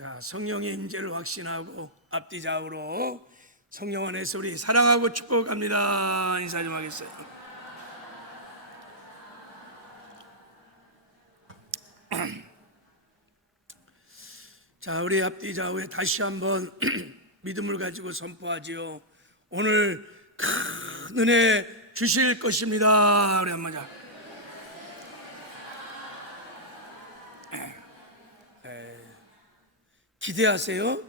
자, 성령의 임재를 확신하고 앞뒤 좌우로 성령 안에서 우리 사랑하고 축복합니다. 인사 좀 하겠어요. 자, 우리 앞뒤 좌우에 다시 한번 믿음을 가지고 선포하지요. 오늘 큰 은혜 주실 것입니다. 우리 한번 자. 기대하세요.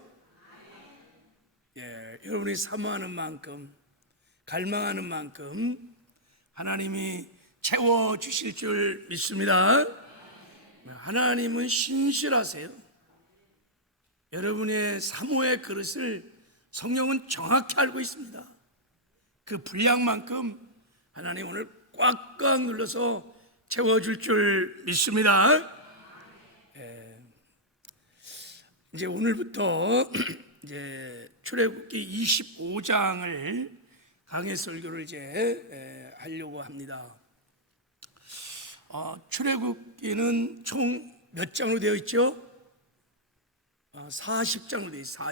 여러분이 사모하는 만큼, 갈망하는 만큼 하나님이 채워주실 줄 믿습니다. 하나님은 신실하세요. 여러분의 사모의 그릇을 성령은 정확히 알고 있습니다. 그 분량만큼 하나님 오늘 꽉꽉 눌러서 채워줄 줄 믿습니다. 이제 오늘부터 이제 출애굽기 25장을 강해 설교를 이제 하려고 합니다. 출애굽기는 총 몇 장으로 되어 있죠? 40장으로 되어 있어요.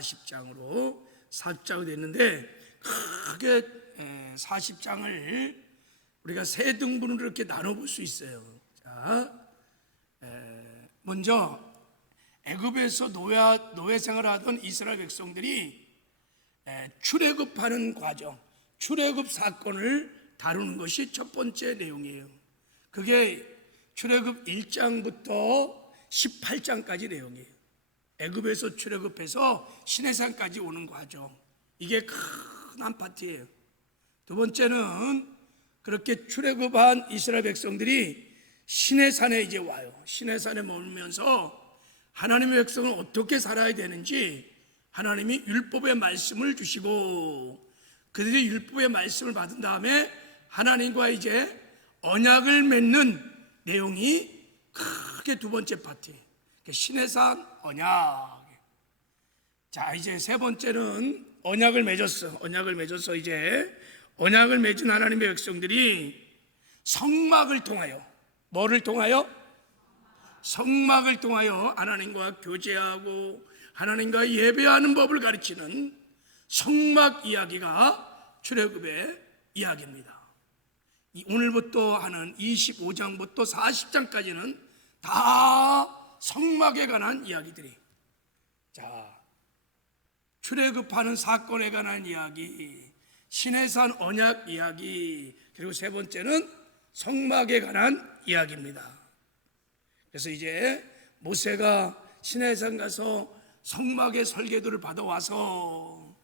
40장으로 되어 있는데 크게 40장을 우리가 세 등분으로 이렇게 나눠볼 수 있어요. 자, 먼저 애굽에서 노예 생활을 하던 이스라엘 백성들이 출애굽하는 과정, 출애굽 사건을 다루는 것이 첫 번째 내용이에요. 그게 출애굽 1장부터 18장까지 내용이에요. 애굽에서 출애굽해서 시내산까지 오는 과정, 이게 큰 한 파트예요. 두 번째는 그렇게 출애굽한 이스라엘 백성들이 시내산에 이제 와요. 시내산에 머물면서 하나님의 백성은 어떻게 살아야 되는지 하나님이 율법의 말씀을 주시고, 그들이 율법의 말씀을 받은 다음에 하나님과 이제 언약을 맺는 내용이 크게 두 번째 파트예요. 시내산 언약. 자, 이제 세 번째는 언약을 맺어서 이제 언약을 맺은 하나님의 백성들이 성막을 통하여, 뭐를 통하여? 성막을 통하여 하나님과 교제하고 하나님과 예배하는 법을 가르치는 성막 이야기가 출애굽의 이야기입니다. 오늘부터 하는 25장부터 40장까지는 다 성막에 관한 이야기들이, 자, 출애굽하는 사건에 관한 이야기, 시내산 언약 이야기, 그리고 세 번째는 성막에 관한 이야기입니다. 그래서 이제 모세가 시내산 가서 성막의 설계도를 받아오다가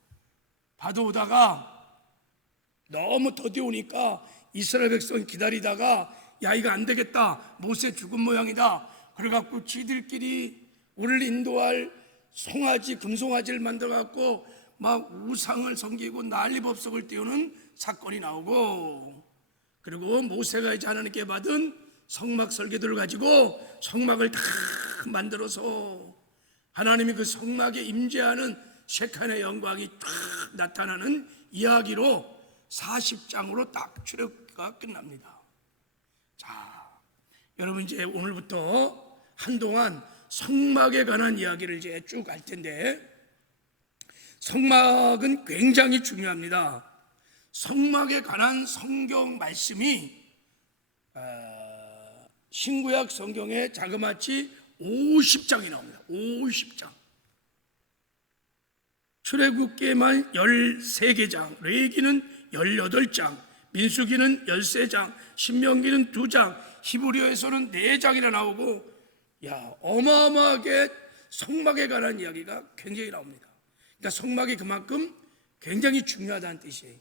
너무 더디 오니까 이스라엘 백성이 기다리다가 야, 이거 안 되겠다, 모세 죽은 모양이다, 그래갖고 지들끼리 우리를 인도할 송아지, 금송아지를 만들어갖고 막 우상을 섬기고 난리법석을 띄우는 사건이 나오고, 그리고 모세가 이제 하나님께 받은 성막 설계도를 가지고 성막을 다 만들어서 하나님이 그 성막에 임재하는 셰칸의 영광이 쫙 나타나는 이야기로 40장으로 딱 출애굽기가 끝납니다. 자, 여러분 이제 오늘부터 한동안 성막에 관한 이야기를 이제 쭉 할 텐데, 성막은 굉장히 중요합니다. 성막에 관한 성경 말씀이 신구약 성경에 자그마치 50장이 나옵니다. 50장. 출애굽기에만 13개장, 레위기는 18장, 민수기는 13장, 신명기는 2장, 히브리어에서는 4장이나 나오고, 야, 어마어마하게 성막에 관한 이야기가 굉장히 나옵니다. 그러니까 성막이 그만큼 굉장히 중요하다는 뜻이에요.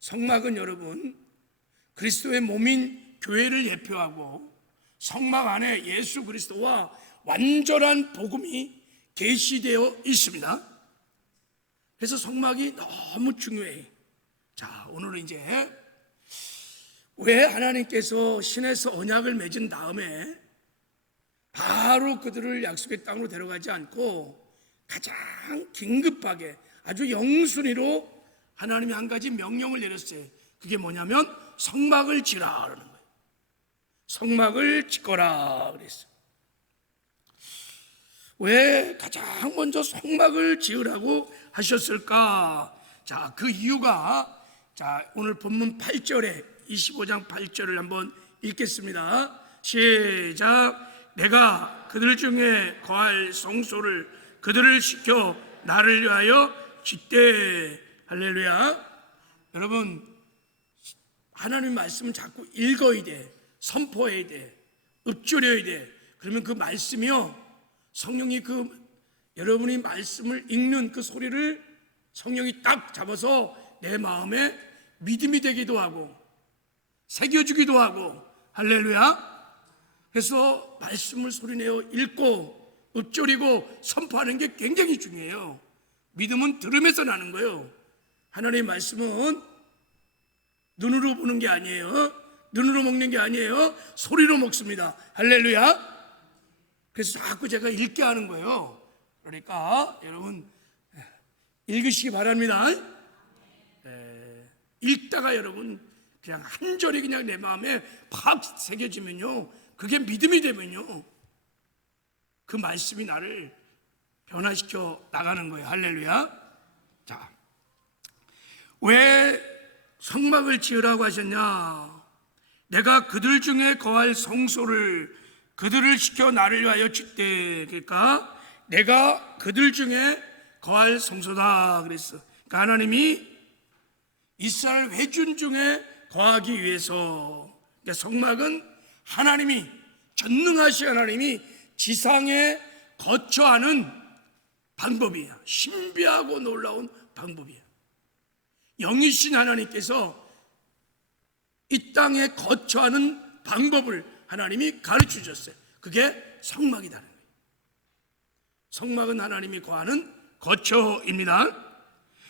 성막은 여러분 그리스도의 몸인 교회를 예표하고, 성막 안에 예수 그리스도와 완전한 복음이 계시되어 있습니다. 그래서 성막이 너무 중요해요. 자, 오늘은 이제 왜 하나님께서 신에서 언약을 맺은 다음에 바로 그들을 약속의 땅으로 데려가지 않고 가장 긴급하게 아주 영순위로 하나님이 한 가지 명령을 내렸어요. 그게 뭐냐면 성막을 지라 그러는 거예요. 성막을 짓거라 그랬어요. 왜 가장 먼저 성막을 지으라고 하셨을까? 자, 그 이유가, 자, 오늘 본문 8절에 25장 8절을 한번 읽겠습니다. 시작. 내가 그들 중에 거할 성소를 그들을 시켜 나를 위하여 짓되. 할렐루야. 여러분, 하나님 말씀은 자꾸 읽어야 돼, 선포해야 돼, 읊조려야 돼. 그러면 그 말씀이요, 성령이 그 여러분이 말씀을 읽는 그 소리를 성령이 딱 잡아서 내 마음에 믿음이 되기도 하고 새겨주기도 하고. 할렐루야. 그래서 말씀을 소리내어 읽고 읊조리고 선포하는 게 굉장히 중요해요. 믿음은 들음에서 나는 거예요. 하나님의 말씀은 눈으로 보는 게 아니에요. 눈으로 먹는 게 아니에요. 소리로 먹습니다. 할렐루야. 그래서 자꾸 제가 읽게 하는 거예요. 그러니까 여러분 읽으시기 바랍니다. 읽다가 여러분 그냥 한 절이 그냥 내 마음에 팍 새겨지면요, 그게 믿음이 되면요, 그 말씀이 나를 변화시켜 나가는 거예요. 할렐루야. 자, 왜 성막을 지으라고 하셨냐? 내가 그들 중에 거할 성소를 그들을 시켜 나를 위하여 짓되. 그러니까 내가 그들 중에 거할 성소다 그랬어. 그러니까 하나님이 이스라엘 회중 중에 거하기 위해서. 그러니까 성막은 하나님이, 전능하신 하나님이 지상에 거처하는 방법이야. 신비하고 놀라운 방법이야. 영이신 하나님께서 이 땅에 거처하는 방법을 하나님이 가르쳐 주셨어요. 그게 성막이라는 거예요. 성막은 하나님이 거하는 거처입니다.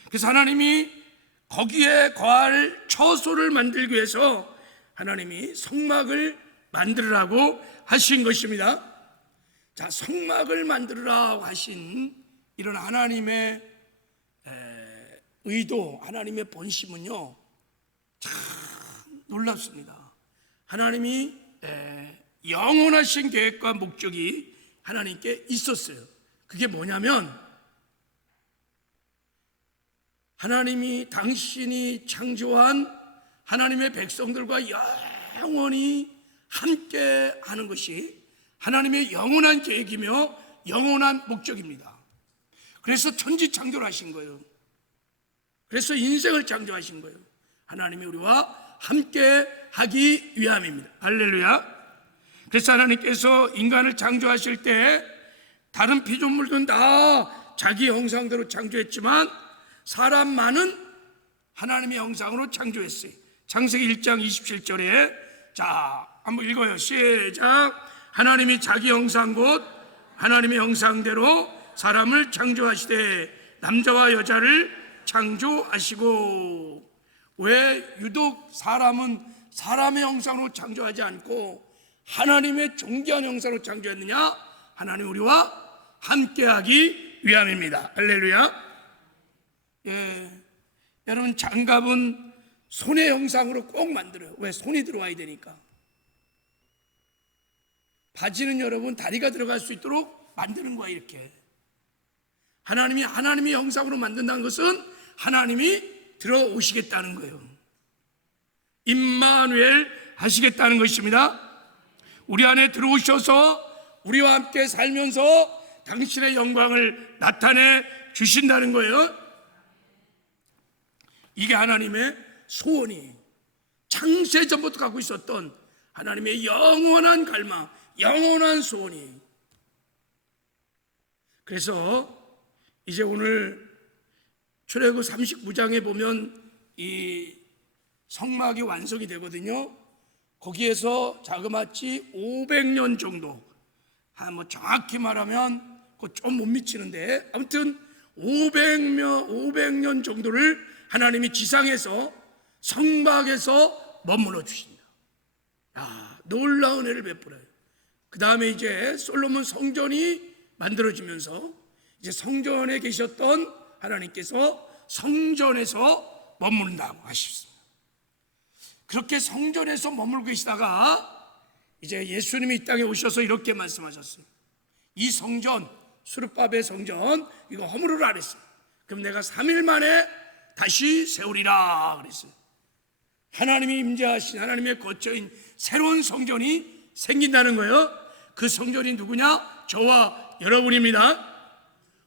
그래서 하나님이 거기에 거할 처소를 만들기 위해서 하나님이 성막을 만들으라고 하신 것입니다. 자, 성막을 만들으라고 하신 이런 하나님의 의도, 하나님의 본심은요, 참 놀랍습니다. 하나님이 영원하신 계획과 목적이 하나님께 있었어요. 그게 뭐냐면, 하나님이 당신이 창조한 하나님의 백성들과 영원히 함께 하는 것이 하나님의 영원한 계획이며 영원한 목적입니다. 그래서 천지 창조를 하신 거예요. 그래서 인생을 창조하신 거예요. 하나님이 우리와 함께 하기 위함입니다. 할렐루야. 그래서 하나님께서 인간을 창조하실 때 다른 피조물들은 다 자기 형상대로 창조했지만 사람만은 하나님의 형상으로 창조했어요. 창세기 1장 27절에 자, 한번 읽어요. 시작. 하나님이 자기 형상 곧 하나님의 형상대로 사람을 창조하시되 남자와 여자를 창조하시고. 왜 유독 사람은 사람의 형상으로 창조하지 않고 하나님의 존귀한 형상으로 창조했느냐? 하나님 우리와 함께하기 위함입니다. 할렐루야. 여러분, 장갑은 손의 형상으로 꼭 만들어요. 왜? 손이 들어와야 되니까. 바지는 여러분 다리가 들어갈 수 있도록 만드는 거야. 이렇게 하나님이 하나님의 형상으로 만든다는 것은 하나님이 들어오시겠다는 거예요. 임마누엘 하시겠다는 것입니다. 우리 안에 들어오셔서 우리와 함께 살면서 당신의 영광을 나타내 주신다는 거예요. 이게 하나님의 소원이, 창세 전부터 갖고 있었던 하나님의 영원한 갈망, 영원한 소원이. 그래서 이제 오늘 출애굽 39장에 보면 이 성막이 완성이 되거든요. 거기에서 자그마치 500년 정도, 뭐 정확히 말하면 좀 못 미치는데 아무튼 500년 정도를 하나님이 지상에서 성막에서 머물러 주신다. 놀라운 은혜를 베풀어요. 그 다음에 이제 솔로몬 성전이 만들어지면서 이제 성전에 계셨던 하나님께서 성전에서 머문다고 하셨습니다. 그렇게 성전에서 머물고 계시다가 이제 예수님이 이 땅에 오셔서 이렇게 말씀하셨어요. 이 성전, 수르바벨 성전 이거 허물으라 그랬어요. 그럼 내가 3일 만에 다시 세우리라 그랬어요. 하나님이 임재하신 하나님의 거처인 새로운 성전이 생긴다는 거예요. 그 성전이 누구냐? 저와 여러분입니다.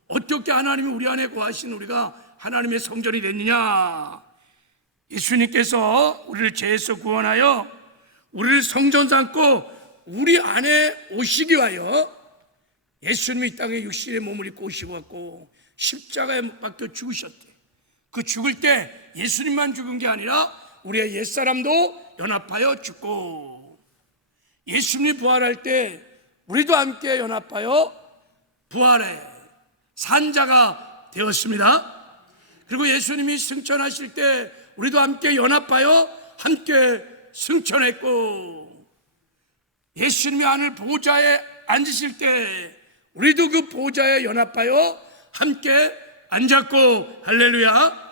어떻게 하나님이 우리 안에 거하신 우리가 하나님의 성전이 됐느냐? 예수님께서 우리를 죄에서 구원하여 우리를 성전 삼고 우리 안에 오시기 위하여 예수님이 이 땅에 육신의 몸을 입고 오시고 십자가에 못 박혀 죽으셨대. 그 죽을 때 예수님만 죽은 게 아니라 우리의 옛사람도 연합하여 죽고, 예수님이 부활할 때 우리도 함께 연합하여 부활의 산자가 되었습니다. 그리고 예수님이 승천하실 때 우리도 함께 연합하여 함께 승천했고, 예수님이 하늘 보좌에 앉으실 때 우리도 그 보좌에 연합하여 함께 앉았고, 할렐루야.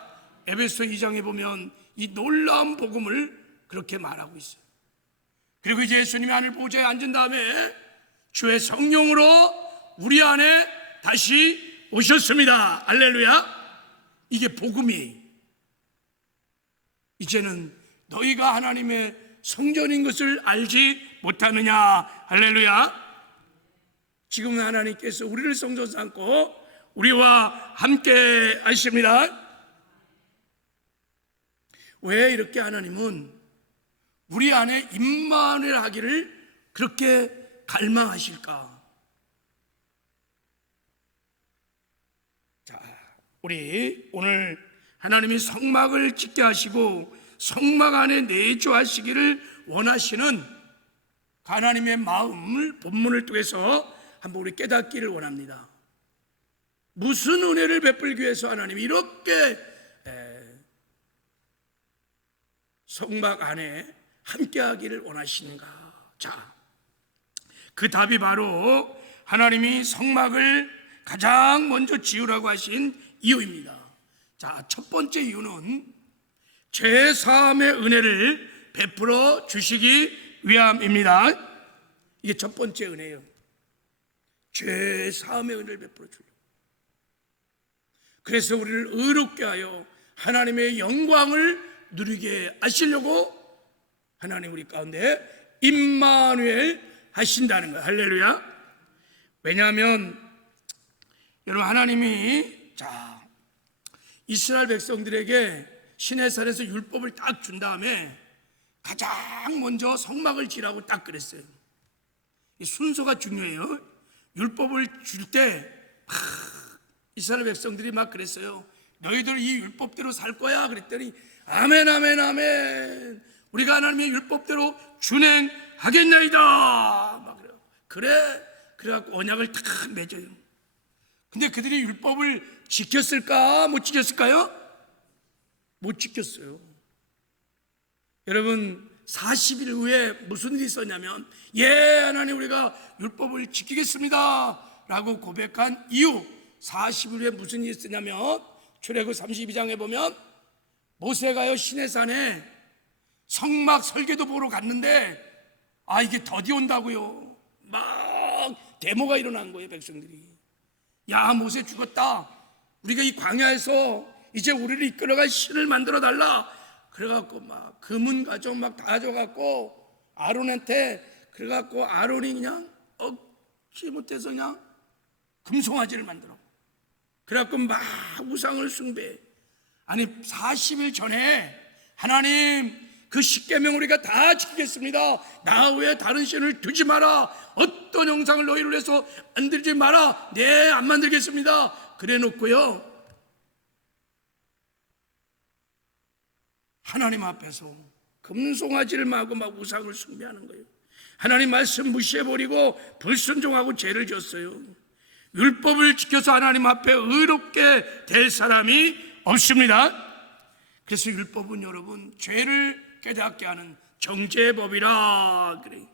에베소 2장에 보면 이 놀라운 복음을 그렇게 말하고 있어요. 그리고 이제 예수님이 하늘 보좌에 앉은 다음에 주의 성령으로 우리 안에 다시 오셨습니다. 할렐루야. 이게 복음이에요. 이제는 너희가 하나님의 성전인 것을 알지 못하느냐. 할렐루야. 지금은 하나님께서 우리를 성전 삼고 우리와 함께 하십니다. 왜 이렇게 하나님은 우리 안에 임마누엘 하기를 그렇게 갈망하실까? 자, 우리 오늘 하나님이 성막을 짓게 하시고 성막 안에 내주하시기를 원하시는 하나님의 마음을 본문을 통해서 한번 우리 깨닫기를 원합니다. 무슨 은혜를 베풀기 위해서 하나님이 이렇게 성막 안에 함께하기를 원하시는가? 자, 그 답이 바로 하나님이 성막을 가장 먼저 지으라고 하신 이유입니다. 자, 첫 번째 이유는 죄 사함의 은혜를 베풀어 주시기 위함입니다. 이게 첫 번째 은혜예요. 죄 사함의 은혜를 베풀어 주려. 그래서 우리를 의롭게 하여 하나님의 영광을 누리게 하시려고 하나님 우리 가운데 임마누엘 하신다는 거예요. 할렐루야. 왜냐하면 여러분, 하나님이 이스라엘 백성들에게 시내산에서 율법을 딱 준 다음에 가장 먼저 성막을 지라고 딱 그랬어요. 이 순서가 중요해요. 율법을 줄 때 이스라엘 백성들이 막 그랬어요. 너희들 이 율법대로 살 거야. 그랬더니 아멘 아멘 아멘, 우리가 하나님의 율법대로 준행하겠나이다 막 그래요. 그래갖고 언약을 탁 맺어요. 근데 그들이 율법을 지켰을까? 못 지켰을까요? 못 지켰어요. 여러분, 40일 후에 무슨 일이 있었냐면, 하나님 우리가 율법을 지키겠습니다 라고 고백한 이후 40일 후에 무슨 일이 있었냐면, 출애굽 32장에 보면 모세가요 시내산에 성막 설계도 보러 갔는데 이게 더디 온다고요. 막 데모가 일어난 거예요. 백성들이, 야 모세 죽었다, 우리가 이 광야에서 이제 우리를 이끌어갈 신을 만들어 달라. 그래갖고 막 금은 가져 막 다 가져갖고 아론한테, 그래갖고 아론이 그냥 억지 못해서 그냥 금송아지를 만들어. 그래갖고 막 우상을 숭배해. 아니 40일 전에 하나님 그 십계명 우리가 다 지키겠습니다, 나 외에 다른 신을 두지 마라, 어떤 형상을 너희를 위해서 만들지 마라, 네 안 만들겠습니다 그래 놓고요, 하나님 앞에서 금송아지를 마고 막 우상을 숭배하는 거예요. 하나님 말씀 무시해버리고 불순종하고 죄를 졌어요. 율법을 지켜서 하나님 앞에 의롭게 될 사람이 없습니다. 그래서 율법은 여러분 죄를 깨닫게 하는 정죄법이라 그래요.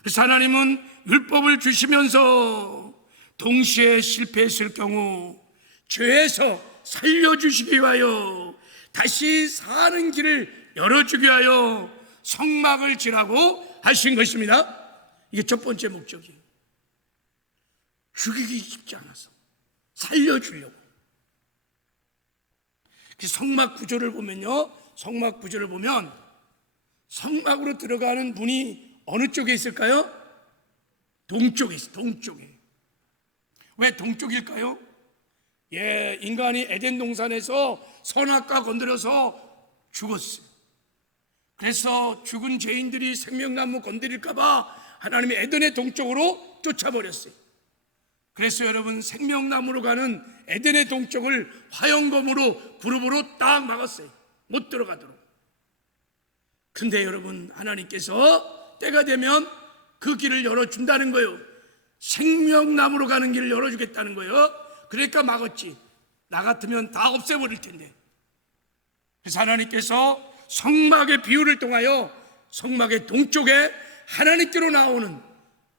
그래서 하나님은 율법을 주시면서 동시에 실패했을 경우 죄에서 살려주시기 위하여 다시 사는 길을 열어주기 위하여 성막을 지라고 하신 것입니다. 이게 첫 번째 목적이에요. 죽이기 쉽지 않아서 살려주려고. 그 성막 구조를 보면요, 성막 구조를 보면 성막으로 들어가는 문이 어느 쪽에 있을까요? 동쪽에 있어요. 동쪽에. 왜 동쪽일까요? 인간이 에덴 동산에서 선악과 건드려서 죽었어요. 그래서 죽은 죄인들이 생명나무 건드릴까 봐 하나님이 에덴의 동쪽으로 쫓아버렸어요. 그래서 여러분, 생명나무로 가는 에덴의 동쪽을 화영검으로 그룹으로 딱 막았어요. 못 들어가도록. 근데 여러분, 하나님께서 때가 되면 그 길을 열어준다는 거예요. 생명나무로 가는 길을 열어주겠다는 거예요. 그러니까 막았지. 나 같으면 다 없애버릴 텐데. 그래서 하나님께서 성막의 비유를 통하여 성막의 동쪽에 하나님께로 나오는,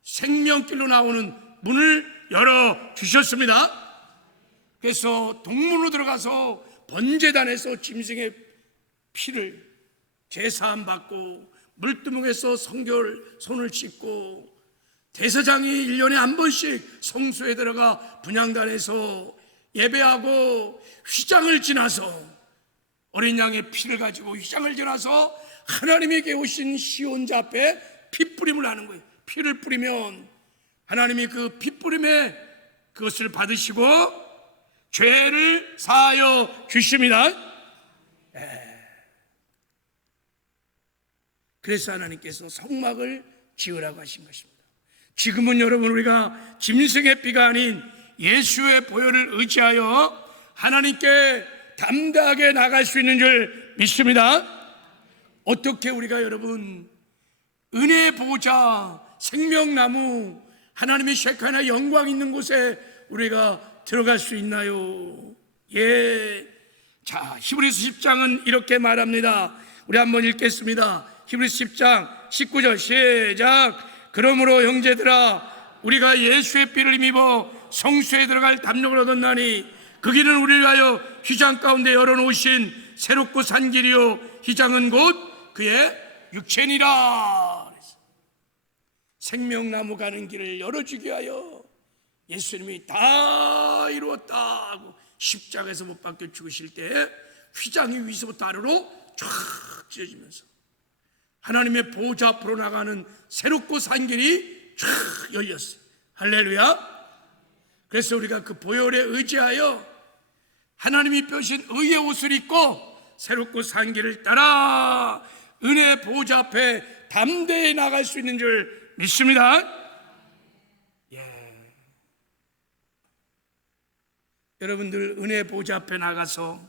생명길로 나오는 문을 열어주셨습니다. 그래서 동문으로 들어가서 번제단에서 짐승의 피를 제사함 받고, 물두멍에서 성결 손을 씻고, 대사장이 1년에 한 번씩 성소에 들어가 분향단에서 예배하고, 휘장을 지나서 어린 양의 피를 가지고 휘장을 지나서 하나님에게 오신 시온자 앞에 핏뿌림을 하는 거예요. 피를 뿌리면 하나님이 그 핏뿌림에 그것을 받으시고 죄를 사하여 주십니다. 그래서 하나님께서 성막을 지으라고 하신 것입니다. 지금은 여러분, 우리가 짐승의 피가 아닌 예수의 보혈을 의지하여 하나님께 담대하게 나갈 수 있는 줄 믿습니다. 어떻게 우리가 여러분, 은혜의 보좌, 생명나무, 하나님의 셰카나 영광 있는 곳에 우리가 들어갈 수 있나요? 자, 히브리서 10장은 이렇게 말합니다. 우리 한번 읽겠습니다. 히브리서 10장 19절 시작. 그러므로 형제들아, 우리가 예수의 피를 힘입어 성소에 들어갈 담력을 얻었나니 그 길은 우리를 위하여 휘장 가운데 열어놓으신 새롭고 산 길이요 휘장은 곧 그의 육체니라. 생명나무 가는 길을 열어주기 위하여 예수님이 다 이루었다 하고 십자가에서 못 박혀 죽으실 때 휘장이 위서부터 아래로 쫙 찢어지면서 하나님의 보좌 앞으로 나가는 새롭고 산 길이 쫙 열렸어요. 할렐루야. 그래서 우리가 그 보혈에 의지하여 하나님이 펴신 의의 옷을 입고 새롭고 산 길을 따라 은혜의 보좌 앞에 담대히 나갈 수 있는 줄 믿습니다. 여러분들, 은혜의 보좌 앞에 나가서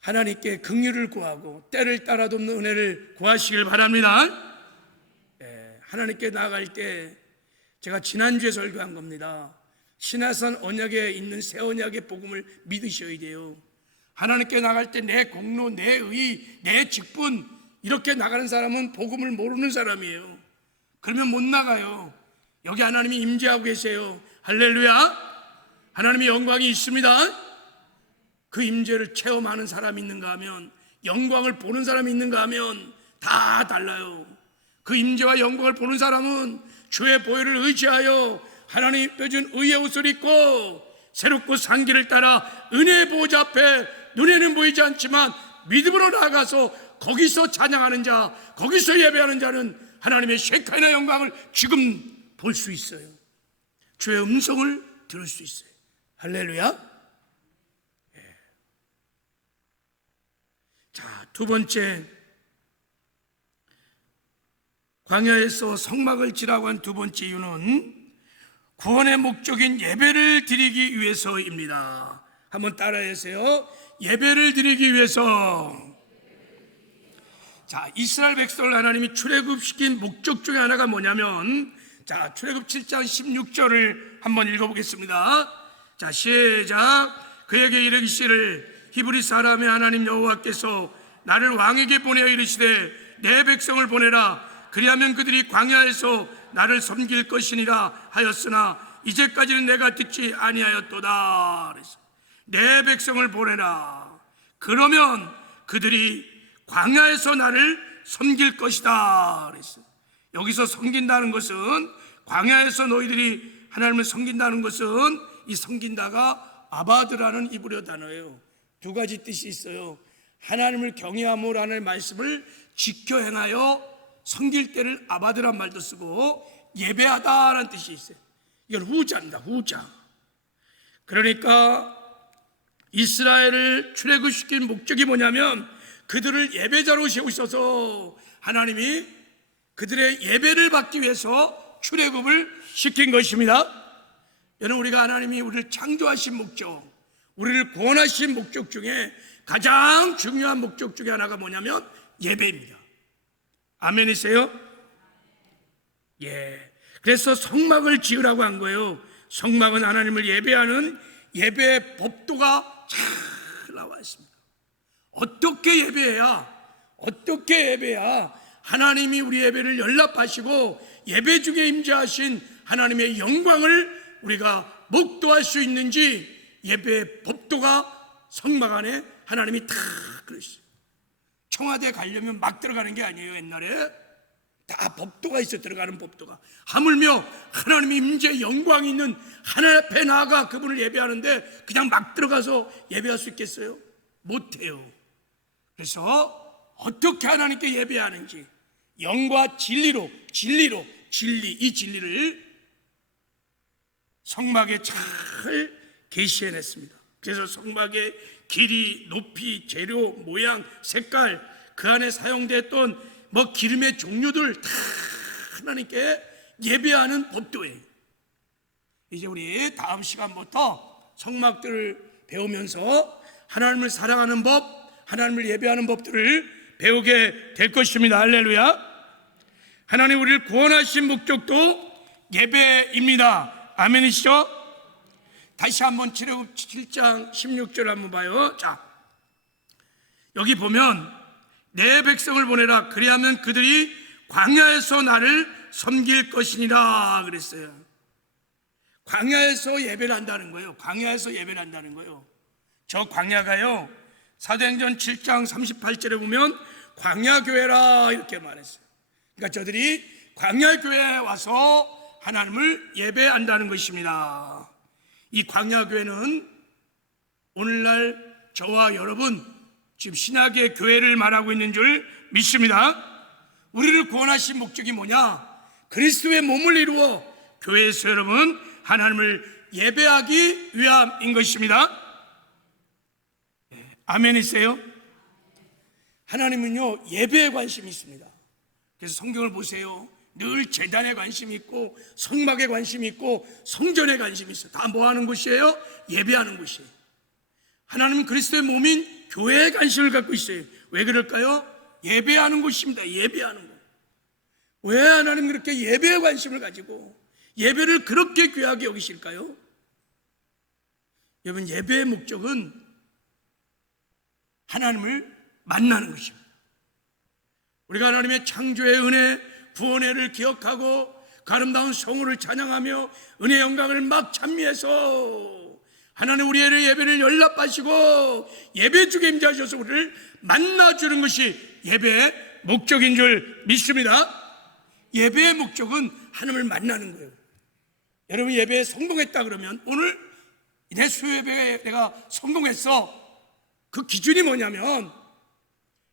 하나님께 긍휼을 구하고 때를 따라 돕는 은혜를 구하시길 바랍니다. 하나님께 나아갈 때, 제가 지난주에 설교한 겁니다. 신화산 언약에 있는 새 언약의 복음을 믿으셔야 돼요. 하나님께 나갈 때 내 공로, 내 의, 내 직분 이렇게 나가는 사람은 복음을 모르는 사람이에요. 그러면 못 나가요. 여기 하나님이 임재하고 계세요. 할렐루야. 하나님의 영광이 있습니다. 그 임재를 체험하는 사람이 있는가 하면, 영광을 보는 사람이 있는가 하면 다 달라요. 그 임재와 영광을 보는 사람은 주의 보혈을 의지하여 하나님 펴준 의의 옷을 입고 새롭고 산 길을 따라 은혜의 보좌 앞에 눈에는 보이지 않지만 믿음으로 나아가서 거기서 찬양하는 자, 거기서 예배하는 자는 하나님의 셰카나 영광을 지금 볼 수 있어요. 주의 음성을 들을 수 있어요. 할렐루야. 자, 두 번째, 광야에서 성막을 지라고 한 두 번째 이유는 구원의 목적인 예배를 드리기 위해서입니다. 한번 따라하세요. 예배를 드리기 위해서. 자, 이스라엘 백성을 하나님이 출애굽시킨 목적 중에 하나가 뭐냐면, 자, 출애굽 7장 16절을 한번 읽어보겠습니다. 자, 시작. 그에게 이르기를 히브리 사람의 하나님 여호와께서 나를 왕에게 보내어 이르시되 내 백성을 보내라. 그리하면 그들이 광야에서 나를 섬길 것이니라 하였으나 이제까지는 내가 듣지 아니하였도다. 그래서 내 백성을 보내라. 그러면 그들이 광야에서 나를 섬길 것이다. 그래서 여기서 섬긴다는 것은 광야에서 너희들이 하나님을 섬긴다는 것은 이 섬긴다가 아바드라는 이브리어 단어예요. 두 가지 뜻이 있어요. 하나님을 경외함으로라는 말씀을 지켜 행하여 섬길 때를 아바드란 말도 쓰고 예배하다라는 뜻이 있어요. 이건 후자입니다. 후자. 그러니까 이스라엘을 출애굽시킨 목적이 뭐냐면 그들을 예배자로 세우셔서 하나님이 그들의 예배를 받기 위해서 출애굽을 시킨 것입니다. 여러분, 우리가 하나님이 우리를 창조하신 목적, 우리를 구원하신 목적 중에 가장 중요한 목적 중에 하나가 뭐냐면 예배입니다. 아멘이세요? 예. 그래서 성막을 지으라고 한 거예요. 성막은 하나님을 예배하는 예배의 법도가 잘 나와 있습니다. 어떻게 예배해야 하나님이 우리 예배를 연락하시고 예배 중에 임재하신 하나님의 영광을 우리가 목도할 수 있는지 예배의 법도가 성막 안에 하나님이 다 그러시죠. 청와대 가려면 막 들어가는 게 아니에요. 옛날에 다 법도가 있어. 들어가는 법도가. 하물며 하나님의 임재 영광이 있는 하나님 앞에 나아가 그분을 예배하는데 그냥 막 들어가서 예배할 수 있겠어요? 못해요. 그래서 어떻게 하나님께 예배하는지 영과 진리, 이 진리를 성막에 잘 계시해냈습니다. 그래서 성막의 길이, 높이, 재료, 모양, 색깔, 그 안에 사용됐던 기름의 종류들 다 하나님께 예배하는 법도예요. 이제 우리 다음 시간부터 성막들을 배우면서 하나님을 사랑하는 법, 하나님을 예배하는 법들을 배우게 될 것입니다. 할렐루야. 하나님 우리를 구원하신 목적도 예배입니다. 아멘이시죠? 다시 한번 출애굽 7장 16절 한번 봐요. 자, 여기 보면 내 백성을 보내라. 그리하면 그들이 광야에서 나를 섬길 것이니라 그랬어요. 광야에서 예배를 한다는 거예요. 광야에서 예배를 한다는 거예요. 저 광야가요, 사도행전 7장 38절에 보면 광야교회라 이렇게 말했어요. 그러니까 저들이 광야교회에 와서 하나님을 예배한다는 것입니다. 이 광야교회는 오늘날 저와 여러분 지금 신약의 교회를 말하고 있는 줄 믿습니다. 우리를 구원하신 목적이 뭐냐? 그리스도의 몸을 이루어 교회에서 여러분 하나님을 예배하기 위함인 것입니다. 아멘이세요? 하나님은요 예배에 관심이 있습니다. 그래서 성경을 보세요. 늘 제단에 관심이 있고 성막에 관심이 있고 성전에 관심이 있어요. 다 뭐 하는 곳이에요? 예배하는 곳이에요. 하나님은 그리스도의 몸인 교회에 관심을 갖고 있어요. 왜 그럴까요? 예배하는 곳입니다. 예배하는 곳. 왜 하나님 그렇게 예배에 관심을 가지고 예배를 그렇게 귀하게 여기실까요? 여러분, 예배의 목적은 하나님을 만나는 것입니다. 우리가 하나님의 창조의 은혜, 구원회를 기억하고 그 아름다운 성호를 찬양하며 은혜 영광을 막 찬미해서 하나님 우리의 예배를 연락하시고 예배 중에 임재하셔서 우리를 만나주는 것이 예배의 목적인 줄 믿습니다. 예배의 목적은 하나님을 만나는 거예요. 여러분 예배에 성공했다 그러면 오늘 내 수요예배에 내가 성공했어. 그 기준이 뭐냐면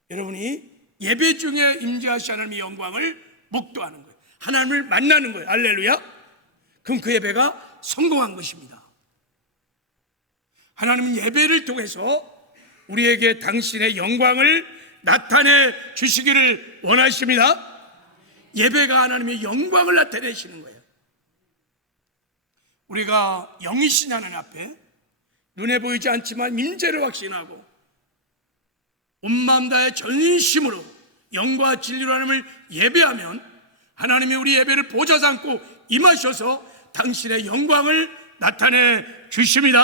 여러분이 예배 중에 임재하신 하나님의 영광을 목도하는 거예요. 하나님을 만나는 거예요. 할렐루야. 그럼 그 예배가 성공한 것입니다. 하나님은 예배를 통해서 우리에게 당신의 영광을 나타내 주시기를 원하십니다. 예배가 하나님의 영광을 나타내시는 거예요. 우리가 영이신 하나님 앞에 눈에 보이지 않지만 임재를 확신하고 온 마음 다해 전심으로 영과 진리로 하나님을 예배하면 하나님이 우리 예배를 보좌 삼고 임하셔서 당신의 영광을 나타내 주십니다.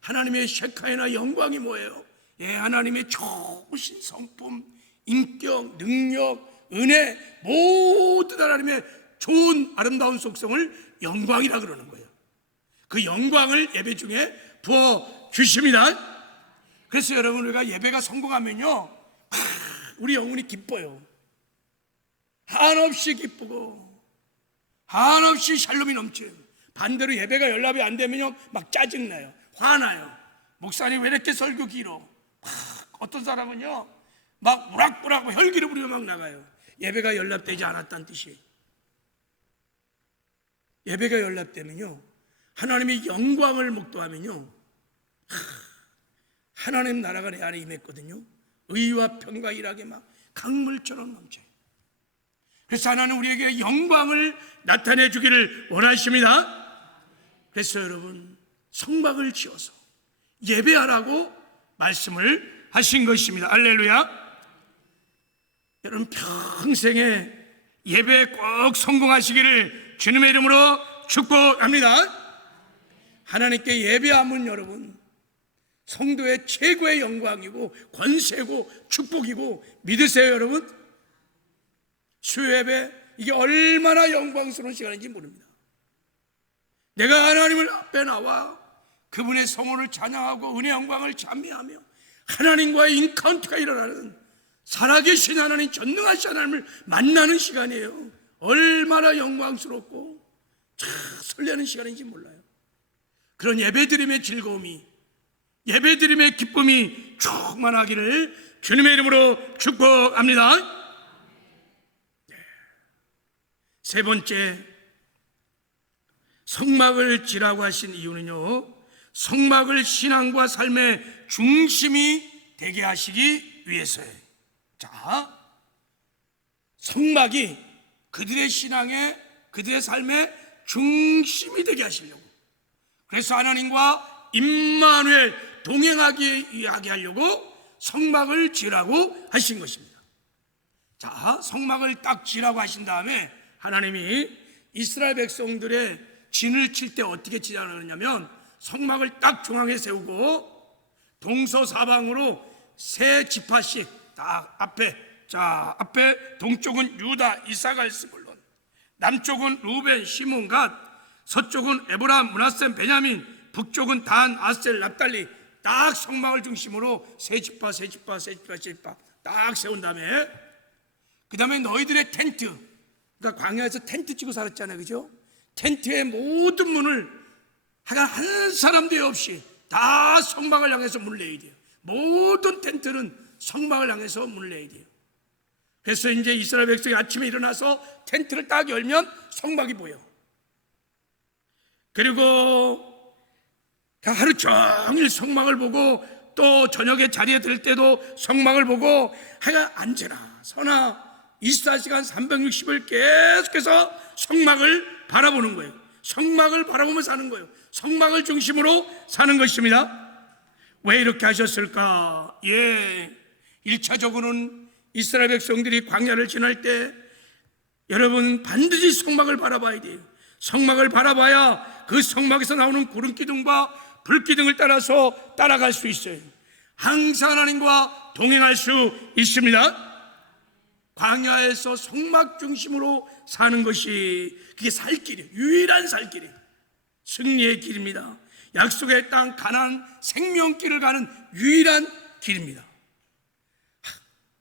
하나님의 셰카이나 영광이 뭐예요? 예, 하나님의 좋으신 성품, 인격, 능력, 은혜, 모든 하나님의 좋은 아름다운 속성을 영광이라 그러는 거예요. 그 영광을 예배 중에 부어 주십니다. 그래서 여러분 우리가 예배가 성공하면요 우리 영혼이 기뻐요. 한없이 기쁘고 한없이 샬롬이 넘치는. 반대로 예배가 연락이 안 되면요 막 짜증나요, 화나요. 목사님 왜 이렇게 설교 길어? 어떤 사람은요 막 우락부락 혈기를 부리며 막 나가요. 예배가 연락되지 않았다는 뜻이에요. 예배가 연락되면요 하나님의 영광을 목도하면요 하나님 나라가 내 안에 임했거든요. 의와 평강 일하게 막 강물처럼 넘쳐요. 그래서 하나님 우리에게 영광을 나타내 주기를 원하십니다. 그래서 여러분 성막을 지어서 예배하라고 말씀을 하신 것입니다. 할렐루야. 여러분 평생에 예배에 꼭 성공하시기를 주님의 이름으로 축복합니다. 하나님께 예배하면 여러분 성도의 최고의 영광이고 권세고 축복이고 믿으세요. 여러분 수요 예배 이게 얼마나 영광스러운 시간인지 모릅니다. 내가 하나님을 앞에 나와 그분의 성원을 찬양하고 은혜 영광을 찬미하며 하나님과의 인카운트가 일어나는 살아계신 하나님, 전능하신 하나님을 만나는 시간이에요. 얼마나 영광스럽고 참 설레는 시간인지 몰라요. 그런 예배드림의 즐거움이, 예배드림의 기쁨이 충만하기를 주님의 이름으로 축복합니다. 세 번째, 성막을 지라고 하신 이유는요 성막을 신앙과 삶의 중심이 되게 하시기 위해서예요. 자, 성막이 그들의 신앙의, 그들의 삶의 중심이 되게 하시려고, 그래서 하나님과 임마누엘 동행하게 하려고 성막을 지으라고 하신 것입니다. 자, 성막을 딱 지으라고 하신 다음에 하나님이 이스라엘 백성들의 진을 칠 때 어떻게 지냐면 성막을 딱 중앙에 세우고 동서사방으로 세 지파씩 딱 앞에, 자 앞에 동쪽은 유다, 이사갈, 스불론, 남쪽은 루벤, 시몬, 갓, 서쪽은 에브라임, 므낫세, 베냐민, 북쪽은 단, 아셀, 납달리, 딱 성막을 중심으로 세 지파 딱 세운 다음에 그 다음에 너희들의 텐트, 그러니까 광야에서 텐트 치고 살았잖아요, 그죠? 텐트의 모든 문을 한 사람도 없이 다 성막을 향해서 문을 내야 돼요. 모든 텐트는 성막을 향해서 문을 내야 돼요. 그래서 이제 이스라엘 백성이 아침에 일어나서 텐트를 딱 열면 성막이 보여. 그리고 하루 종일 성막을 보고 또 저녁에 자리에 들 때도 성막을 보고 하여간 앉으나 서나 24시간 360일 계속해서 성막을 바라보는 거예요. 성막을 바라보며 사는 거예요. 성막을 중심으로 사는 것입니다. 왜 이렇게 하셨을까? 1차적으로는 이스라엘 백성들이 광야를 지날 때 여러분 반드시 성막을 바라봐야 돼요. 성막을 바라봐야 그 성막에서 나오는 구름기둥과 불기둥을 따라서 따라갈 수 있어요. 항상 하나님과 동행할 수 있습니다. 광야에서 성막 중심으로 사는 것이 그게 살 길이에요. 유일한 살 길이에요. 승리의 길입니다. 약속의 땅 가나안 생명길을 가는 유일한 길입니다.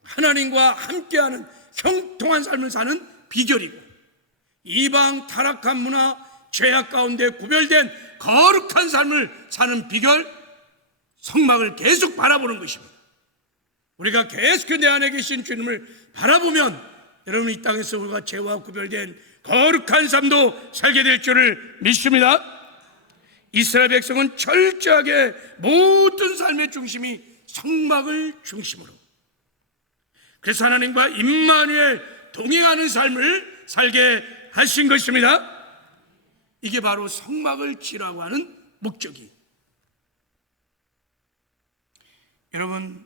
하나님과 함께하는 형통한 삶을 사는 비결이고 이방 타락한 문화, 죄악 가운데 구별된 거룩한 삶을 사는 비결, 성막을 계속 바라보는 것입니다. 우리가 계속 내 안에 계신 주님을 바라보면 여러분 이 땅에서 우리가 죄와 구별된 거룩한 삶도 살게 될 줄을 믿습니다. 이스라엘 백성은 철저하게 모든 삶의 중심이 성막을 중심으로, 그래서 하나님과 임마누엘 동행하는 삶을 살게 하신 것입니다. 이게 바로 성막을 지라고 하는 목적이. 여러분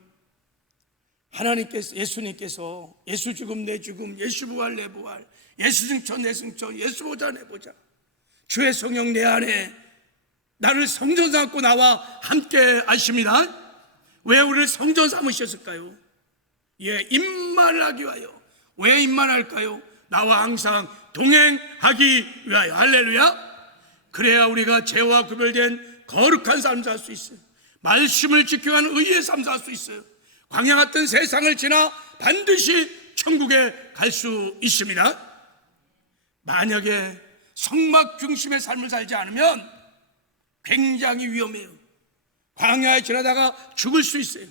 하나님께서, 예수님께서 예수 죽음 내 죽음, 예수 부활 내 부활, 예수 승천 내 승천, 예수 보자 내 보자, 주의 성령 내 안에 나를 성전 삼고 나와 함께 하십니다. 왜 우리를 성전 삼으셨을까요? 임만하기 위하여. 왜 임만할까요? 나와 항상 동행하기 위하여. 할렐루야. 그래야 우리가 죄와 구별된 거룩한 삶 살 수 있어요. 말씀을 지켜가는 의의 삶 살 수 있어요. 광야 같은 세상을 지나 반드시 천국에 갈 수 있습니다. 만약에 성막 중심의 삶을 살지 않으면 굉장히 위험해요. 광야에 지나다가 죽을 수 있어요.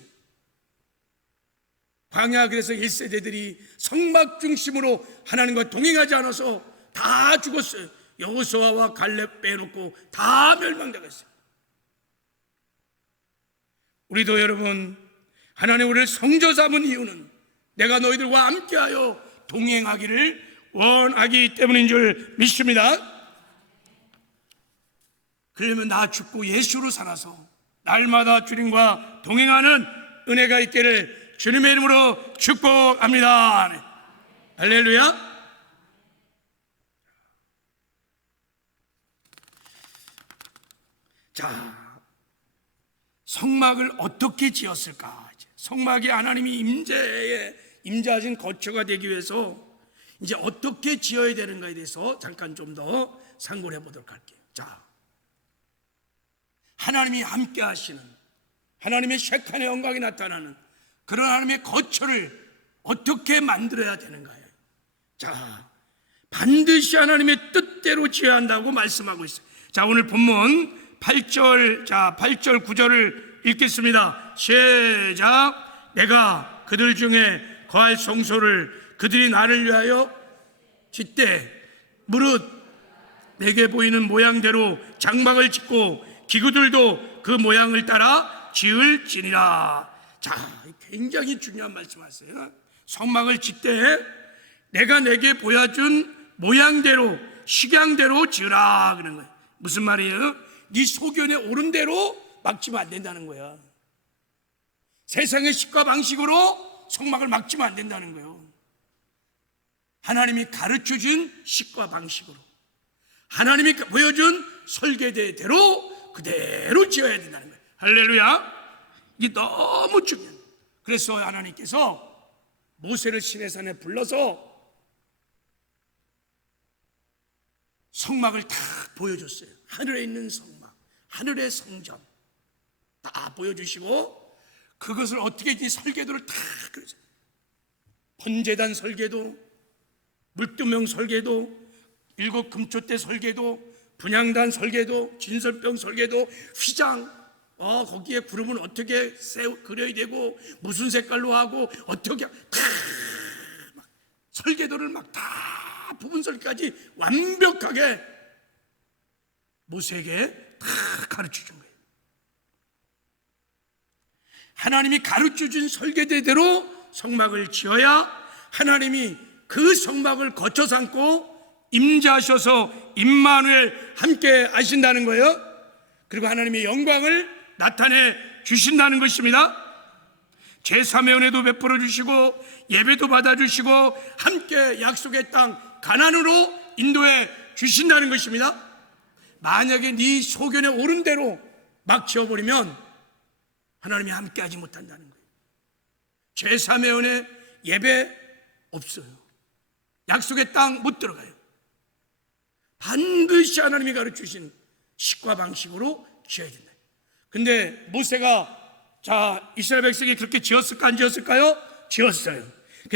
광야, 그래서 1세대들이 성막 중심으로 하나님과 동행하지 않아서 다 죽었어요. 여호수아와 갈렙 빼놓고 다 멸망당했어요. 우리도 여러분, 하나님 우리를 성조 삼은 이유는 내가 너희들과 함께하여 동행하기를 원하기 때문인 줄 믿습니다. 그러면 나 죽고 예수로 살아서 날마다 주님과 동행하는 은혜가 있기를 주님의 이름으로 축복합니다. 할렐루야. 자, 성막을 어떻게 지었을까? 성막이 하나님이 임재하신 거처가 되기 위해서 이제 어떻게 지어야 되는가에 대해서 잠깐 좀 더 상고를 해보도록 할게요. 자, 하나님이 함께 하시는, 하나님의 셰칸의 영광이 나타나는 그런 하나님의 거처를 어떻게 만들어야 되는가요? 자, 반드시 하나님의 뜻대로 지어야 한다고 말씀하고 있어요. 자, 오늘 본문 8절, 8절 9절을 읽겠습니다. 시작. 내가 그들 중에 거할 성소를 그들이 나를 위하여 짓되 무릇 내게 보이는 모양대로 장막을 짓고 기구들도 그 모양을 따라 지을지니라. 자, 굉장히 중요한 말씀하세요. 성막을 짓되 내가 내게 보여준 모양대로, 식양대로 지으라 그런 거예요. 무슨 말이에요? 네 소견에 오른 대로 막지면 안 된다는 거야. 세상의 식과 방식으로 성막을 막지면 안 된다는 거예요. 하나님이 가르쳐준 식과 방식으로, 하나님이 보여준 설계대대로 그대로 지어야 된다는 거예요. 할렐루야. 이게 너무 중요해요. 그래서 하나님께서 모세를 시내산에 불러서 성막을 다 보여줬어요. 하늘에 있는 성막, 하늘의 성전 다 보여주시고 그것을 어떻게 이 설계도를 다 그려줘요. 번제단 설계도, 물두명 설계도, 일곱 금초대 설계도, 분향단 설계도, 진설병 설계도, 휘장, 거기에 구름은 어떻게 그려야 되고 무슨 색깔로 하고 어떻게 다 설계도를 막 다 부분 설계까지 완벽하게 모세에게 다 가르쳐 준 거예요. 하나님이 가르쳐 준 설계대대로 성막을 지어야 하나님이 그 성막을 거쳐 삼고 임재하셔서 임마누엘 함께 하신다는 거예요. 그리고 하나님의 영광을 나타내 주신다는 것입니다. 제3의 은혜도 베풀어 주시고 예배도 받아주시고 함께 약속의 땅 가나안으로 인도해 주신다는 것입니다. 만약에 네 소견에 오른 대로 막 지어버리면 하나님이 함께 하지 못한다는 거예요. 제3의 은혜 예배 없어요. 약속의 땅 못 들어가요. 반드시 하나님이 가르치신 식과 방식으로 지어야 된다. 근데 모세가 이스라엘 백성이 그렇게 지었을까 안 지었을까요? 지었어요.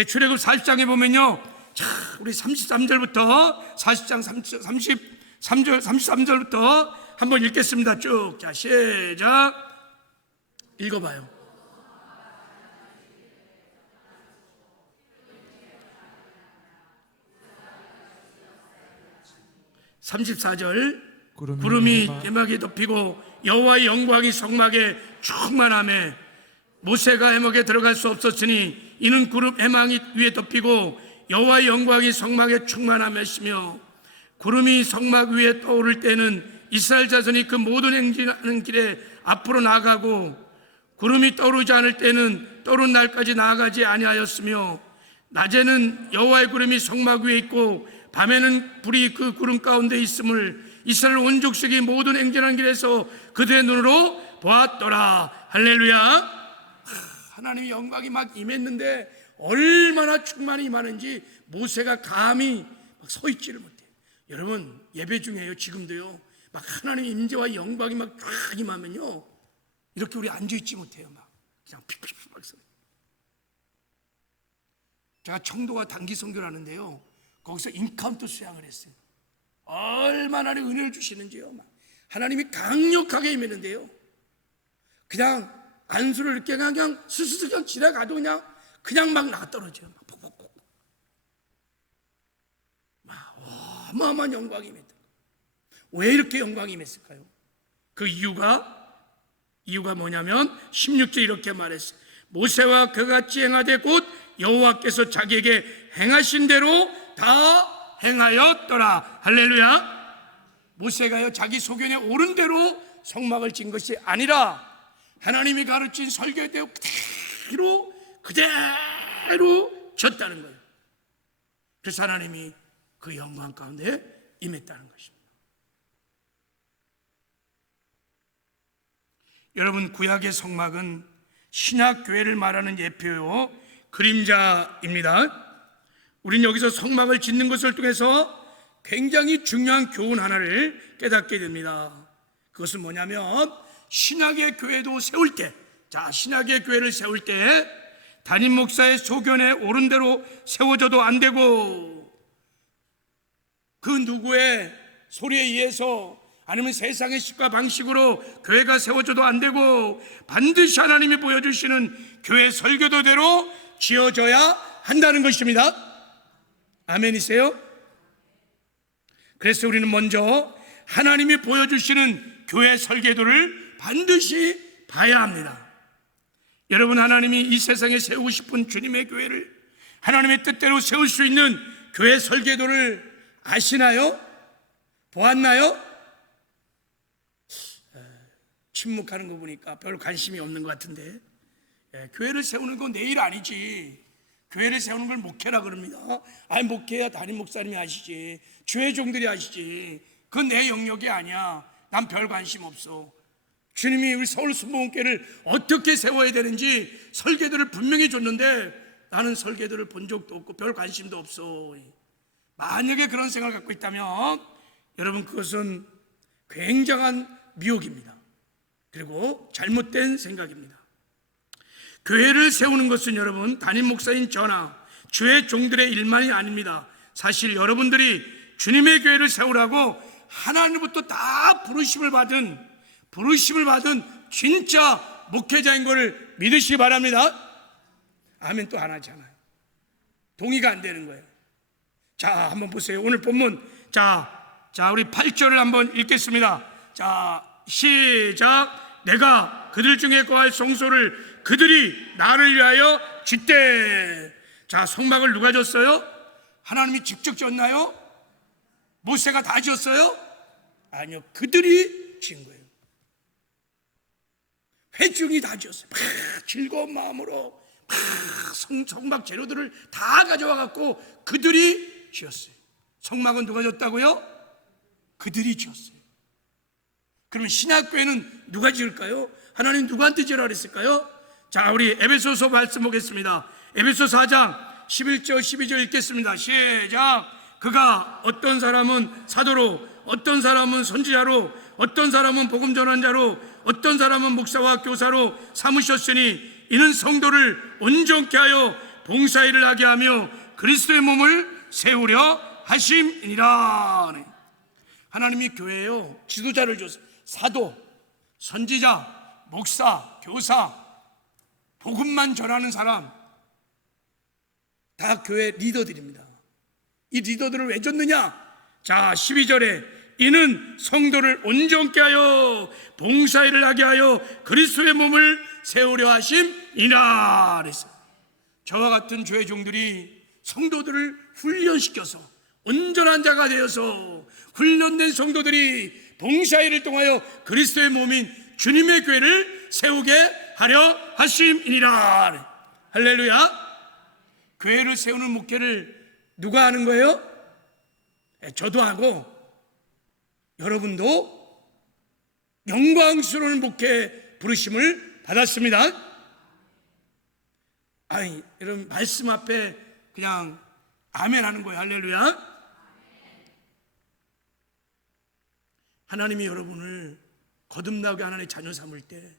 출애굽 40장에 보면요, 우리 33절부터 40장 33절부터 한번 읽겠습니다. 쭉. 시작. 읽어봐요. 34절. 구름이 해막에 덮이고 여호와의 영광이 성막에 충만하매 모세가 해막에 들어갈 수 없었으니 이는 구름 해망이 위에 덮이고 여호와의 영광이 성막에 충만함이시며 구름이 성막 위에 떠오를 때는 이스라엘 자손이 그 모든 행진하는 길에 앞으로 나아가고 구름이 떠오르지 않을 때는 떠오른 날까지 나아가지 아니하였으며 낮에는 여호와의 구름이 성막 위에 있고 밤에는 불이 그 구름 가운데 있음을 이스라엘 온 족속이 모든 행진하는 길에서 그들의 눈으로 보았더라. 할렐루야. 하나님의 영광이 막 임했는데 얼마나 충만히 임하는지 모세가 감히 막 서 있지를 못해요. 여러분 예배 중에요, 지금도요, 막 하나님의 임재와 영광이 막 쫙 임하면요 이렇게 우리 앉아있지 못해요. 막 그냥 픽픽픽 막 서. 제가 청도가 단기 선교를 하는데요, 거기서 인카운터 수양을 했어요. 얼마나 은혜를 주시는지요. 하나님이 강력하게 임했는데요. 그냥 안수를 이렇게 그냥 스스스 그냥 지나가도 그냥 막 나떨어져요. 어마어마한 영광이 임했다. 왜 이렇게 영광이 임했을까요? 그 이유가 뭐냐면 16절 이렇게 말했어요. 모세와 그같이 행하되 곧 여호와께서 자기에게 행하신 대로 다 행하였더라. 할렐루야. 모세가요 자기 소견에 옳은 대로 성막을 진 것이 아니라 하나님이 가르친 설교대로 그대로 졌다는 거예요. 그래서 하나님이 그 영광 가운데 임했다는 것입니다. 여러분, 구약의 성막은 신약 교회를 말하는 예표요 그림자입니다. 우린 여기서 성막을 짓는 것을 통해서 굉장히 중요한 교훈 하나를 깨닫게 됩니다. 그것은 뭐냐면 신약의 교회도 세울 때, 신약의 교회를 세울 때 담임 목사의 소견에 옳은 대로 세워져도 안 되고 그 누구의 소리에 의해서 아니면 세상의 식과 방식으로 교회가 세워져도 안 되고 반드시 하나님이 보여주시는 교회 설교도대로 지어져야 한다는 것입니다. 아멘이세요? 그래서 우리는 먼저 하나님이 보여주시는 교회 설계도를 반드시 봐야 합니다. 여러분, 하나님이 이 세상에 세우고 싶은 주님의 교회를 하나님의 뜻대로 세울 수 있는 교회 설계도를 아시나요? 보았나요? 침묵하는 거 보니까 별 관심이 없는 것 같은데, 교회를 세우는 건 내 일 아니지. 교회를 세우는 걸 목회라 그럽니다. 아니, 목회야 담임 목사님이 하시지, 교회 종들이 하시지. 그건 내 영역이 아니야. 난 별 관심 없어. 주님이 우리 서울 순복음교회를 어떻게 세워야 되는지 설계도를 분명히 줬는데 나는 설계도를 본 적도 없고 별 관심도 없어. 만약에 그런 생각을 갖고 있다면 여러분, 그것은 굉장한 미혹입니다. 그리고 잘못된 생각입니다. 교회를 세우는 것은 여러분 담임 목사인 저나 주의 종들의 일만이 아닙니다. 사실 여러분들이 주님의 교회를 세우라고 하나님부터 다 부르심을 받은 진짜 목회자인 것을 믿으시기 바랍니다. 아멘 또 안 하잖아요. 동의가 안 되는 거예요. 자, 한번 보세요. 오늘 본문 자 우리 8절을 한번 읽겠습니다. 자, 시작. 내가 그들 중에 거할 성소를 그들이 나를 위하여 짓되. 자, 성막을 누가 졌어요? 하나님이 직접 졌나요? 모세가 다 지었어요? 아니요, 그들이 지은 거예요. 회중이 다 지었어요. 즐거운 마음으로 성막 재료들을 다 가져와 갖고 그들이 지었어요. 성막은 누가 졌다고요? 그들이 지었어요. 그러면 신약교회는 누가 지을까요? 하나님 누구한테 지으라 그랬을까요? 자, 우리 에베소서 말씀 보겠습니다. 에베소 4장 11절 12절 읽겠습니다. 시작. 그가 어떤 사람은 사도로, 어떤 사람은 선지자로, 어떤 사람은 복음 전환자로, 어떤 사람은 목사와 교사로 삼으셨으니 이는 성도를 온전케 하여 봉사일을 하게 하며 그리스도의 몸을 세우려 하심이니라. 하나님이 교회에요 지도자를 줬어요. 사도, 선지자, 목사, 교사, 복음만 전하는 사람 다 교회 리더들입니다. 이 리더들을 왜 줬느냐? 자, 12절에 이는 성도를 온전케 하여 봉사일을 하게 하여 그리스도의 몸을 세우려 하심이라 그랬어요. 저와 같은 주의 종들이 성도들을 훈련시켜서 온전한 자가 되어서 훈련된 성도들이 봉사일을 통하여 그리스도의 몸인 주님의 교회를 세우게 하려 하심이니라. 할렐루야. 교회를 세우는 목회를 누가 하는 거예요? 저도 하고 여러분도 영광스러운 목회 부르심을 받았습니다. 아니, 여러분 말씀 앞에 그냥 아멘 하는 거예요. 할렐루야. 하나님이 여러분을 거듭나게 하나님의 자녀 삼을 때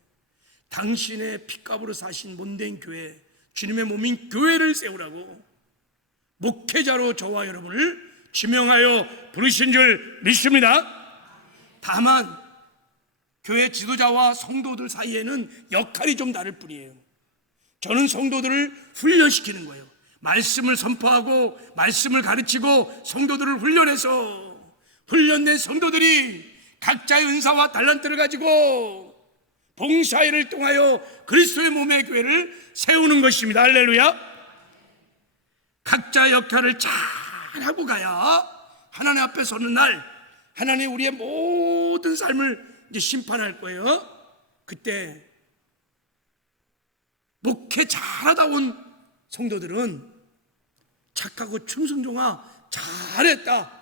당신의 핏값으로 사신 몸된 교회, 주님의 몸인 교회를 세우라고 목회자로 저와 여러분을 지명하여 부르신 줄 믿습니다. 다만 교회 지도자와 성도들 사이에는 역할이 좀 다를 뿐이에요. 저는 성도들을 훈련시키는 거예요. 말씀을 선포하고 말씀을 가르치고 성도들을 훈련해서 훈련된 성도들이 각자의 은사와 달란트를 가지고 봉사일을 통하여 그리스도의 몸의 교회를 세우는 것입니다. 할렐루야. 각자 역할을 잘 하고 가야 하나님 앞에 서는 날 하나님 우리의 모든 삶을 이제 심판할 거예요. 그때 목회 잘하다 온 성도들은 착하고 충성종아 잘했다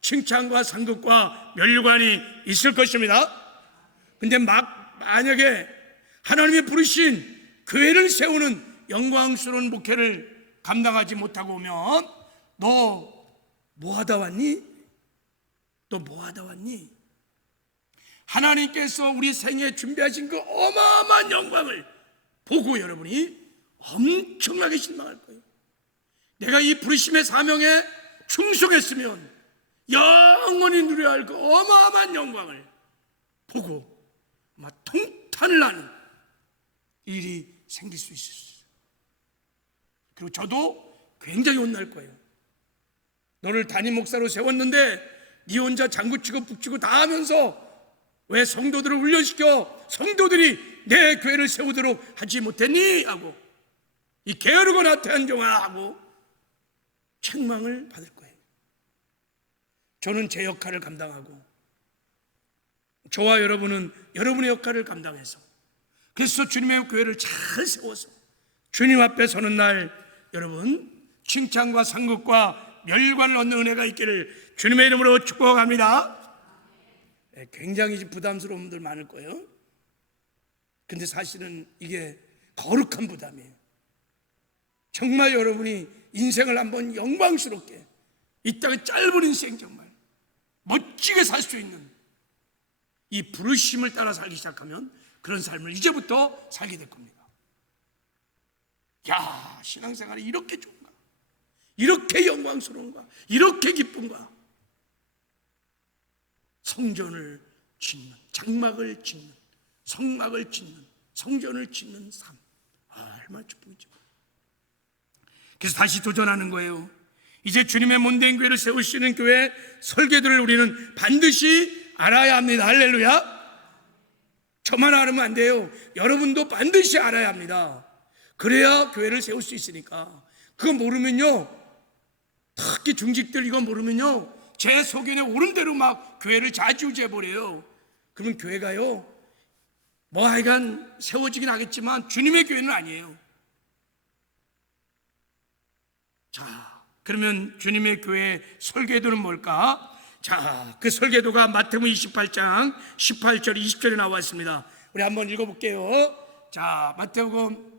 칭찬과 상급과 면류관이 있을 것입니다. 근데 만약에 하나님이 부르신 교회를 세우는 영광스러운 목회를 감당하지 못하고 오면 너 뭐하다 왔니? 너 뭐하다 왔니? 하나님께서 우리 생에 준비하신 그 어마어마한 영광을 보고 여러분이 엄청나게 실망할 거예요. 내가 이 부르심의 사명에 충성했으면 영원히 누려야 할 그 어마어마한 영광을 보고 아마 통탄을 나는 일이 생길 수 있었어요. 그리고 저도 굉장히 혼날 거예요. 너를 담임 목사로 세웠는데 네 혼자 장구치고 북치고 다 하면서 왜 성도들을 훈련시켜 성도들이 내 교회를 세우도록 하지 못했니? 하고 이 게으르고 나태한 종아 하고 책망을 받을 거예요. 저는 제 역할을 감당하고 저와 여러분은 여러분의 역할을 감당해서 그래서 주님의 교회를 잘 세워서 주님 앞에 서는 날 여러분 칭찬과 상급과 멸관을 얻는 은혜가 있기를 주님의 이름으로 축복합니다. 굉장히 부담스러운 분들 많을 거예요. 근데 사실은 이게 거룩한 부담이에요. 정말 여러분이 인생을 한번 영광스럽게 이 땅의 짧은 인생 정말 멋지게 살 수 있는 이 부르심을 따라 살기 시작하면 그런 삶을 이제부터 살게 될 겁니다. 야, 신앙생활이 이렇게 좋은가? 이렇게 영광스러운가? 이렇게 기쁜가? 성전을 짓는, 장막을 짓는, 성막을 짓는, 성전을 짓는 삶. 얼마나 축복이죠. 그래서 다시 도전하는 거예요. 이제 주님의 몸된 교회를 세울 수 있는 교회 설계도를 우리는 반드시 알아야 합니다. 할렐루야. 저만 알으면 안 돼요. 여러분도 반드시 알아야 합니다. 그래야 교회를 세울 수 있으니까. 그거 모르면요, 특히 중직들 이거 모르면요, 제 소견에 옳은 대로 막 교회를 좌지우지해버려요. 그러면 교회가요 뭐 하여간 세워지긴 하겠지만 주님의 교회는 아니에요. 자, 그러면 주님의 교회의 설계도는 뭘까? 자, 그 설계도가 마태복음 28장 18절 20절에 나와 있습니다. 우리 한번 읽어볼게요. 자, 마태복음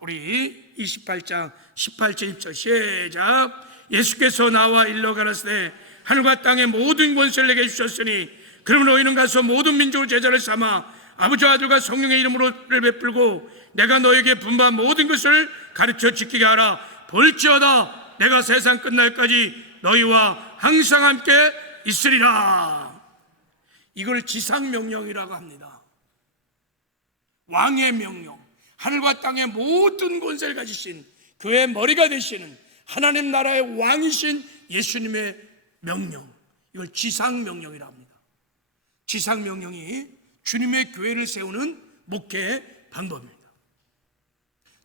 우리 28장 18절 20절 시작. 예수께서 나와 일러 가라사대 하늘과 땅의 모든 권세를 내게 주셨으니 그러므로 너희는 가서 모든 민족을 제자를 삼아 아버지와 아들과 성령의 이름으로를 베풀고 내가 너에게 분부한 모든 것을 가르쳐 지키게 하라. 볼지어다 내가 세상 끝날까지 너희와 항상 함께 있으리라. 이걸 지상명령이라고 합니다. 왕의 명령, 하늘과 땅의 모든 권세를 가지신 교회의 머리가 되시는 하나님 나라의 왕이신 예수님의 명령, 이걸 지상명령이라고 합니다. 지상명령이 주님의 교회를 세우는 목회 방법입니다.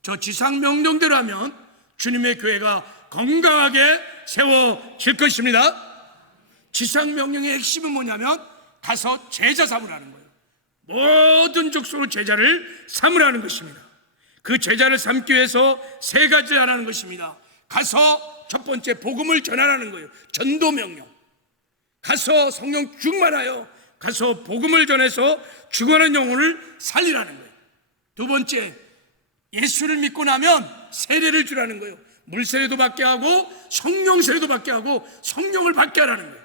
저 지상명령대로 하면 주님의 교회가 건강하게 세워질 것입니다. 지상명령의 핵심은 뭐냐면 가서 제자 삼으라는 거예요. 모든 족속으로 제자를 삼으라는 것입니다. 그 제자를 삼기 위해서 세 가지를 하라는 것입니다. 가서 첫 번째 복음을 전하라는 거예요. 전도명령. 가서 성령 충만하여 가서 복음을 전해서 죽어가는 영혼을 살리라는 거예요. 두 번째, 예수를 믿고 나면 세례를 주라는 거예요. 물세례도 받게 하고 성령 세례도 받게 하고 성령을 받게 하라는 거예요.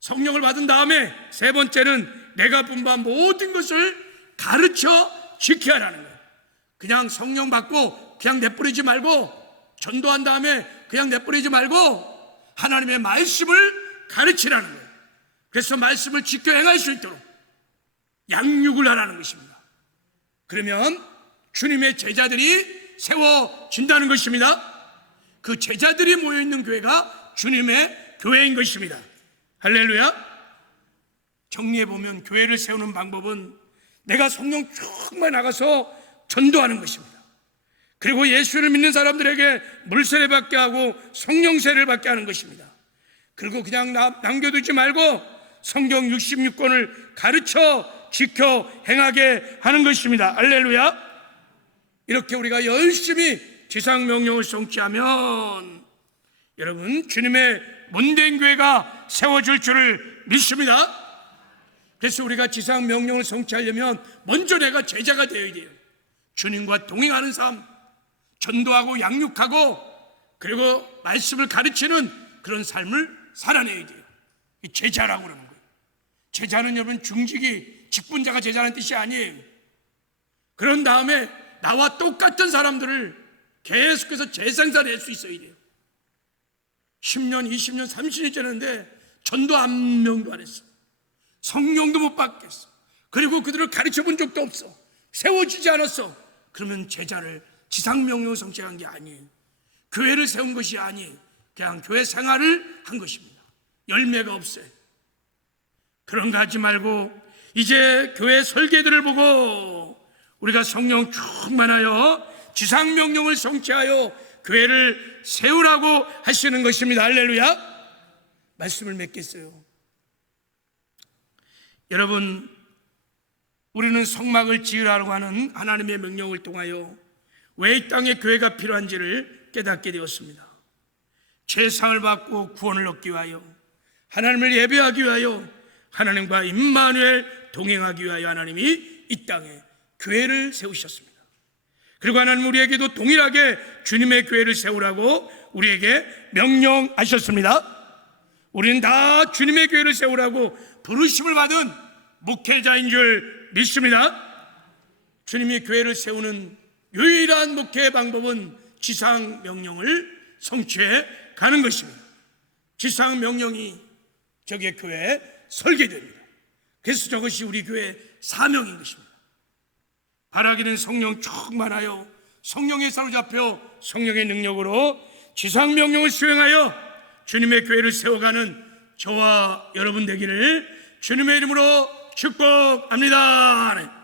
성령을 받은 다음에 세 번째는 내가 분부한 모든 것을 가르쳐 지켜야 하라는 거예요. 그냥 성령 받고 그냥 내버리지 말고, 전도한 다음에 그냥 내버리지 말고 하나님의 말씀을 가르치라는 거예요. 그래서 말씀을 지켜 행할 수 있도록 양육을 하라는 것입니다. 그러면 주님의 제자들이 세워진다는 것입니다. 그 제자들이 모여있는 교회가 주님의 교회인 것입니다. 할렐루야. 정리해보면 교회를 세우는 방법은 내가 성령 충만 나가서 전도하는 것입니다. 그리고 예수를 믿는 사람들에게 물세례 받게 하고 성령세를 받게 하는 것입니다. 그리고 그냥 남겨두지 말고 성경 66권을 가르쳐 지켜 행하게 하는 것입니다. 할렐루야. 이렇게 우리가 열심히 지상명령을 성취하면 여러분 주님의 몸된 교회가 세워질 줄을 믿습니다. 그래서 우리가 지상명령을 성취하려면 먼저 내가 제자가 되어야 돼요. 주님과 동행하는 삶, 전도하고 양육하고 그리고 말씀을 가르치는 그런 삶을 살아내야 돼요. 제자라고 그러는 거예요. 제자는 여러분 중직이 직분자가 제자라는 뜻이 아니에요. 그런 다음에 나와 똑같은 사람들을 계속해서 재생산할 수 있어야 돼요. 10년, 20년, 30년 지났는데 전도 한 명도 안 했어. 성령도 못 받겠어. 그리고 그들을 가르쳐 본 적도 없어. 세워지지 않았어. 그러면 제자를 지상명령을 성취한 게 아니에요. 교회를 세운 것이 아니에요. 그냥 교회 생활을 한 것입니다. 열매가 없어요. 그런 거 하지 말고 이제 교회 설계들을 보고 우리가 성령 충만하여 지상명령을 성취하여 교회를 세우라고 하시는 것입니다. 할렐루야. 말씀을 맺겠어요. 여러분, 우리는 성막을 지으라고 하는 하나님의 명령을 통하여 왜 이 땅에 교회가 필요한지를 깨닫게 되었습니다. 죄상을 받고 구원을 얻기 위하여, 하나님을 예배하기 위하여, 하나님과 임마누엘 동행하기 위하여 하나님이 이 땅에 교회를 세우셨습니다. 그리고 하나님 우리에게도 동일하게 주님의 교회를 세우라고 우리에게 명령하셨습니다. 우리는 다 주님의 교회를 세우라고 부르심을 받은 목회자인 줄 믿습니다. 주님이 교회를 세우는 유일한 목회의 방법은 지상 명령을 성취해 가는 것입니다. 지상 명령이 저게 교회에 설계됩니다. 그래서 저것이 우리 교회의 사명인 것입니다. 바라기는 성령 충만하여 성령에 사로잡혀 성령의 능력으로 지상 명령을 수행하여 주님의 교회를 세워가는 저와 여러분 되기를 주님의 이름으로 축복합니다.